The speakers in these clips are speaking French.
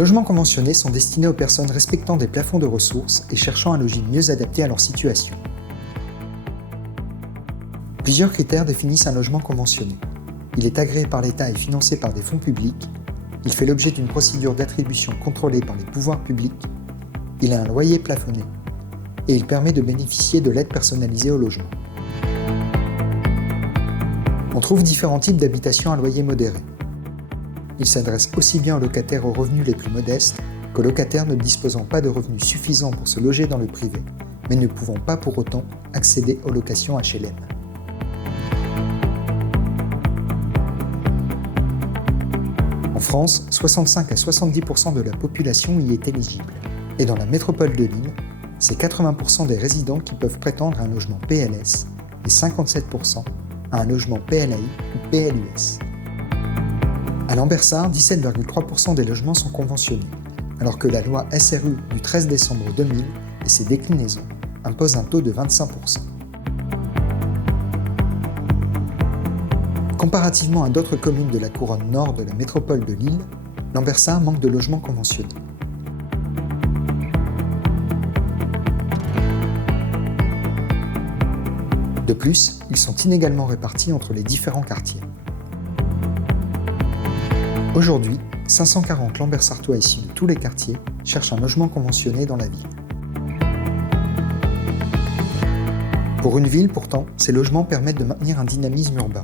logements conventionnés sont destinés aux personnes respectant des plafonds de ressources et cherchant un logis mieux adapté à leur situation. Plusieurs critères définissent un logement conventionné. Il est agréé par l'État et financé par des fonds publics. Il fait l'objet d'une procédure d'attribution contrôlée par les pouvoirs publics. Il a un loyer plafonné. Et il permet de bénéficier de l'aide personnalisée au logement. On trouve différents types d'habitations à loyer modéré. Il s'adresse aussi bien aux locataires aux revenus les plus modestes qu'aux locataires ne disposant pas de revenus suffisants pour se loger dans le privé, mais ne pouvant pas pour autant accéder aux locations HLM. En France, 65 à 70% de la population y est éligible. Et dans la métropole de Lille, c'est 80% des résidents qui peuvent prétendre à un logement PLS et 57% à un logement PLAI ou PLUS. À Lambersart, 17,3% des logements sont conventionnés, alors que la loi SRU du 13 décembre 2000 et ses déclinaisons imposent un taux de 25%. Comparativement à d'autres communes de la couronne nord de la métropole de Lille, Lambersart manque de logements conventionnés. De plus, ils sont inégalement répartis entre les différents quartiers. Aujourd'hui, 540 Lambersartois issus de tous les quartiers cherchent un logement conventionné dans la ville. Pour une ville, pourtant, ces logements permettent de maintenir un dynamisme urbain.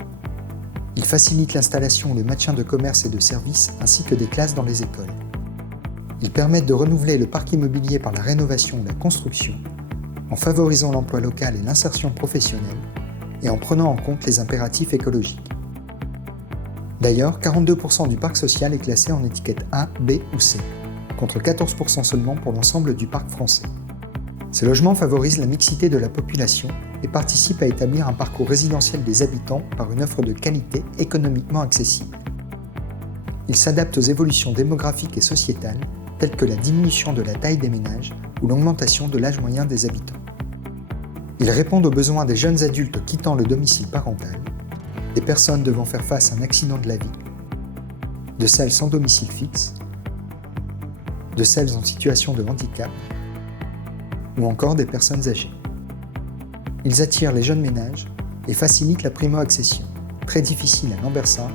Ils facilitent l'installation ou le maintien de commerces et de services ainsi que des classes dans les écoles. Ils permettent de renouveler le parc immobilier par la rénovation ou la construction, en favorisant l'emploi local et l'insertion professionnelle, et en prenant en compte les impératifs écologiques. D'ailleurs, 42% du parc social est classé en étiquette A, B ou C, contre 14% seulement pour l'ensemble du parc français. Ces logements favorisent la mixité de la population et participent à établir un parcours résidentiel des habitants par une offre de qualité économiquement accessible. Ils s'adaptent aux évolutions démographiques et sociétales, telles que la diminution de la taille des ménages ou l'augmentation de l'âge moyen des habitants. Ils répondent aux besoins des jeunes adultes quittant le domicile parental, des personnes devant faire face à un accident de la vie, de celles sans domicile fixe, de celles en situation de handicap, ou encore des personnes âgées. Ils attirent les jeunes ménages et facilitent la primo-accession, très difficile à Lambersart,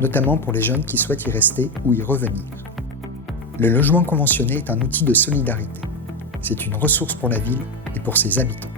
notamment pour les jeunes qui souhaitent y rester ou y revenir. Le logement conventionné est un outil de solidarité. C'est une ressource pour la ville et pour ses habitants.